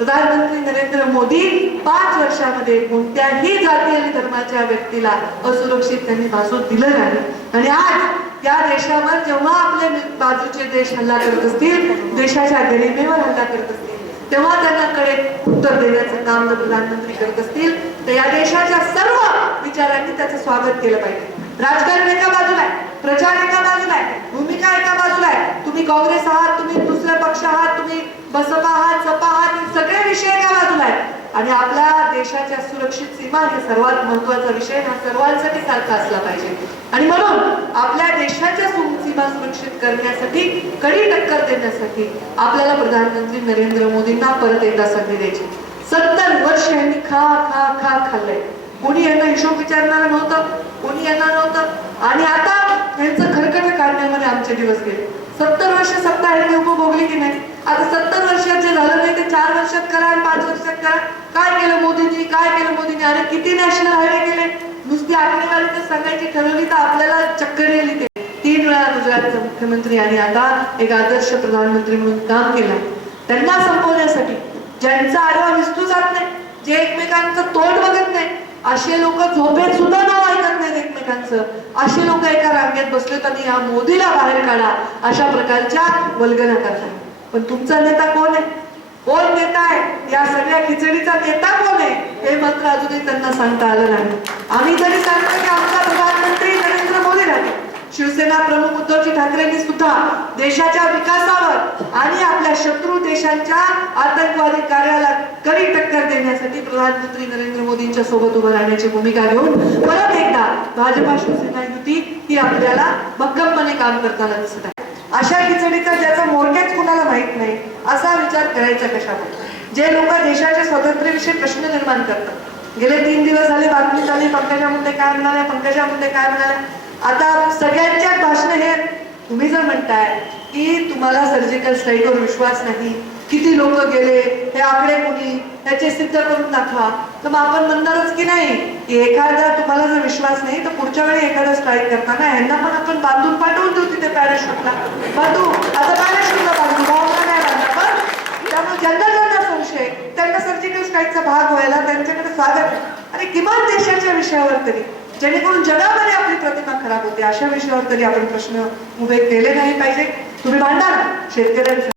प्रधानमंत्री नरेंद्र मोदी पाच वर्षामध्ये कोणत्याही जाती आणि धर्माच्या व्यक्तीला असुरक्षित त्यांनी भासून दिलं नाही. आणि आज या देशावर जेव्हा आपले बाजूचे देश हल्ला करत असतील देशाच्या गरिबीवर हल्ला करत असतील तेव्हा त्यांना कडे उत्तर देण्याचं काम जर प्रधानमंत्री करत असतील तर या देशाच्या सर्व विचारांनी त्याचं स्वागत केलं पाहिजे. राजकारण एका बाजूला आहे प्रचार एका बाजूला आहे भूमिका एका बाजूला आहे. तुम्ही काँग्रेस आहात तुम्ही दुसरे पक्ष आहात तुम्ही बसपा आहात सपा आहात हे सगळे विषय एका बाजूला आहेत आणि आपल्या देशाच्या सुरक्षित सीमा हे सर्वात महत्त्वाचा विषय हा सर्वांसाठी सारखा असला पाहिजे. आणि म्हणून आपल्या देशाच्या सीमा सुरक्षित करण्यासाठी कडी टक्कर देण्यासाठी आपल्याला प्रधानमंत्री नरेंद्र मोदींना परत एकदा संधी द्यायची. सत्तर वर्ष यांनी खा खा खा खाल्लंय. कोणी यांना हिशोब विचारणार नव्हतं? कोणी येणार नव्हतं? आणि आता यांचं खरकट काढण्यामध्ये आमचे दिवस गेले. सत्तर वर्ष सत्ता यांनी उपभोगली की नाही? आता सत्तर वर्ष झालं नाही ते चार वर्षात करा आणि पाच वर्षात करा. काय केलं मोदींनी काय केलं मोदींनी? अरे किती नॅशनल हायवे केले? नुसती आकडेवारी तर सांगायची ठरवली तर आपल्याला चक्कर येईल ते. तीन वेळा गुजरातचे मुख्यमंत्री आणि आता एक आदर्श प्रधानमंत्री म्हणून काम केलं. त्यांना संपवण्यासाठी. ज्यांचा आडवा विसरू जात नाही जे एकमेकांचं तोंड बघत नाही असे लोक झोपेत सुद्धा नाव ऐकत नाहीत एकमेकांचं. असे लोक एका रांगेत बसलेत आणि या मोदीला बाहेर काढा अशा प्रकारच्या वल्गना करतात. पण तुमचा नेता कोण आहे? कोण नेता आहे? या सगळ्या खिचडीचा नेता कोण आहे? हे मात्र अजूनही त्यांना सांगता आलं नाही. आम्ही तरी सांगतो की आमचा प्रधानमंत्री नरेंद्र मोदी राहते शिवसेना प्रमुख उद्धवजी ठाकरेंनी सुद्धा देशाच्या विकासावर आणि आपल्या शत्रू देशांच्या आतंकवादी कार्याला कडी टक्कर देण्यासाठी प्रधानमंत्री नरेंद्र मोदींच्या सोबत उभं राहण्याची भूमिका घेऊन परत एकदा भाजपा शिवसेना युती ही आपल्याला भक्कमपणे काम करताना दिसत आहे. अशा खिचडीचा ज्याचा मोर्गेच कुणाला असा विचार करायचा कशामुळे? जे लोक देशाच्या स्वातंत्र्याविषयी प्रश्न निर्माण करतात. गेले तीन दिवस झाले बातमी झाली पंकजा मुंडे काय म्हणाल्या पंकजा मुंडे काय म्हणाल्या? आता सगळ्यांच्या भाषण हे तुम्ही जर म्हणताय की तुम्हाला सर्जिकल स्ट्राईकवर विश्वास नाही किती लोक गेले हे आकडे कुणी त्याचे सिद्ध करून दाखवा तर मग आपण म्हणणारच की नाही की एखादा तुम्हाला जर विश्वास नाही तर पुढच्या वेळी एखादा स्ट्राईक करताना यांना पण आपण बांधून पाठवून देऊ तिथे पॅराशूटला बांधू आता पॅराशूटला बांधू भाग व्हायला त्यांच्याकडे स्वागत आणि किमान देशाच्या विषयावर तरी. जेणेकरून जगामध्ये आपली प्रतिमा खराब होते अशा विषयावर तरी आपण प्रश्न उभे केले नाही पाहिजे. तुम्ही मांडा शेतकऱ्यांचा.